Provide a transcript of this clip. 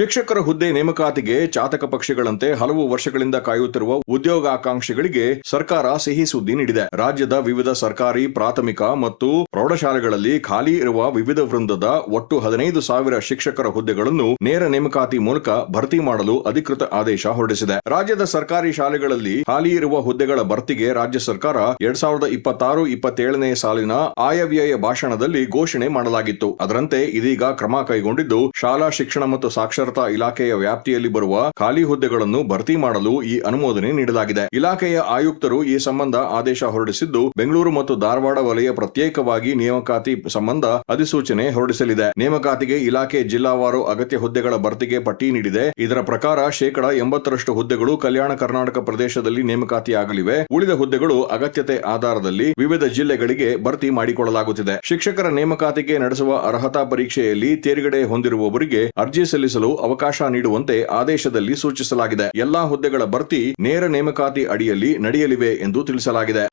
ಶಿಕ್ಷಕರ ಹುದ್ದೆ ನೇಮಕಾತಿಗೆ ಚಾತಕ ಪಕ್ಷಿಗಳಂತೆ ಹಲವು ವರ್ಷಗಳಿಂದ ಕಾಯುತ್ತಿರುವ ಉದ್ಯೋಗಾಕಾಂಕ್ಷಿಗಳಿಗೆ ಸರ್ಕಾರ ಸಿಹಿ ಸುದ್ದಿ ನೀಡಿದೆ. ರಾಜ್ಯದ ವಿವಿಧ ಸರ್ಕಾರಿ ಪ್ರಾಥಮಿಕ ಮತ್ತು ಪ್ರೌಢಶಾಲೆಗಳಲ್ಲಿ ಖಾಲಿ ಇರುವ ವಿವಿಧ ವೃಂದದ ಒಟ್ಟು 15,000 ಶಿಕ್ಷಕರ ಹುದ್ದೆಗಳನ್ನು ನೇರ ನೇಮಕಾತಿ ಮೂಲಕ ಭರ್ತಿ ಮಾಡಲು ಅಧಿಕೃತ ಆದೇಶ ಹೊರಡಿಸಿದೆ. ರಾಜ್ಯದ ಸರ್ಕಾರಿ ಶಾಲೆಗಳಲ್ಲಿ ಖಾಲಿ ಇರುವ ಹುದ್ದೆಗಳ ಭರ್ತಿಗೆ ರಾಜ್ಯ ಸರ್ಕಾರ 2026-27ನೇ ಸಾಲಿನ ಆಯವ್ಯಯ ಭಾಷಣದಲ್ಲಿ ಘೋಷಣೆ ಮಾಡಲಾಗಿತ್ತು. ಅದರಂತೆ ಇದೀಗ ಕ್ರಮ ಕೈಗೊಂಡಿದ್ದು, ಶಾಲಾ ಶಿಕ್ಷಣ ಮತ್ತು ಸಾಕ್ಷರತಾ ಇಲಾಖೆಯ ವ್ಯಾಪ್ತಿಯಲ್ಲಿ ಬರುವ ಖಾಲಿ ಹುದ್ದೆಗಳನ್ನು ಭರ್ತಿ ಮಾಡಲು ಈ ಅನುಮೋದನೆ ನೀಡಲಾಗಿದೆ. ಇಲಾಖೆಯ ಆಯುಕ್ತರು ಈ ಸಂಬಂಧ ಆದೇಶ ಹೊರಡಿಸಿದ್ದು, ಬೆಂಗಳೂರು ಮತ್ತು ಧಾರವಾಡ ವಲಯ ಪ್ರತ್ಯೇಕವಾಗಿ ನೇಮಕಾತಿ ಸಂಬಂಧ ಅಧಿಸೂಚನೆ ಹೊರಡಿಸಲಿದೆ. ನೇಮಕಾತಿಗೆ ಇಲಾಖೆ ಜಿಲ್ಲಾವಾರು ಅಗತ್ಯ ಹುದ್ದೆಗಳ ಭರ್ತಿಗೆ ಪಟ್ಟಿ ನೀಡಿದೆ. ಇದರ ಪ್ರಕಾರ 80% ಹುದ್ದೆಗಳು ಕಲ್ಯಾಣ ಕರ್ನಾಟಕ ಪ್ರದೇಶದಲ್ಲಿ ನೇಮಕಾತಿಯಾಗಲಿವೆ. ಉಳಿದ ಹುದ್ದೆಗಳು ಅಗತ್ಯತೆ ಆಧಾರದಲ್ಲಿ ವಿವಿಧ ಜಿಲ್ಲೆಗಳಿಗೆ ಭರ್ತಿ ಮಾಡಿಕೊಳ್ಳಲಾಗುತ್ತಿದೆ. ಶಿಕ್ಷಕರ ನೇಮಕಾತಿಗೆ ನಡೆಸುವ ಅರ್ಹತಾ ಪರೀಕ್ಷೆಯಲ್ಲಿ ತೇರ್ಗಡೆ ಹೊಂದಿರುವವರಿಗೆ ಅರ್ಜಿ ಸಲ್ಲಿಸಲು ಅವಕಾಶ ನೀಡುವಂತೆ ಆದೇಶದಲ್ಲಿ ಸೂಚಿಸಲಾಗಿದೆ. ಎಲ್ಲಾ ಹುದ್ದೆಗಳ ಭರ್ತಿ ನೇರ ನೇಮಕಾತಿ ಅಡಿಯಲ್ಲಿ ನಡೆಯಲಿವೆ ಎಂದು ತಿಳಿಸಲಾಗಿದೆ.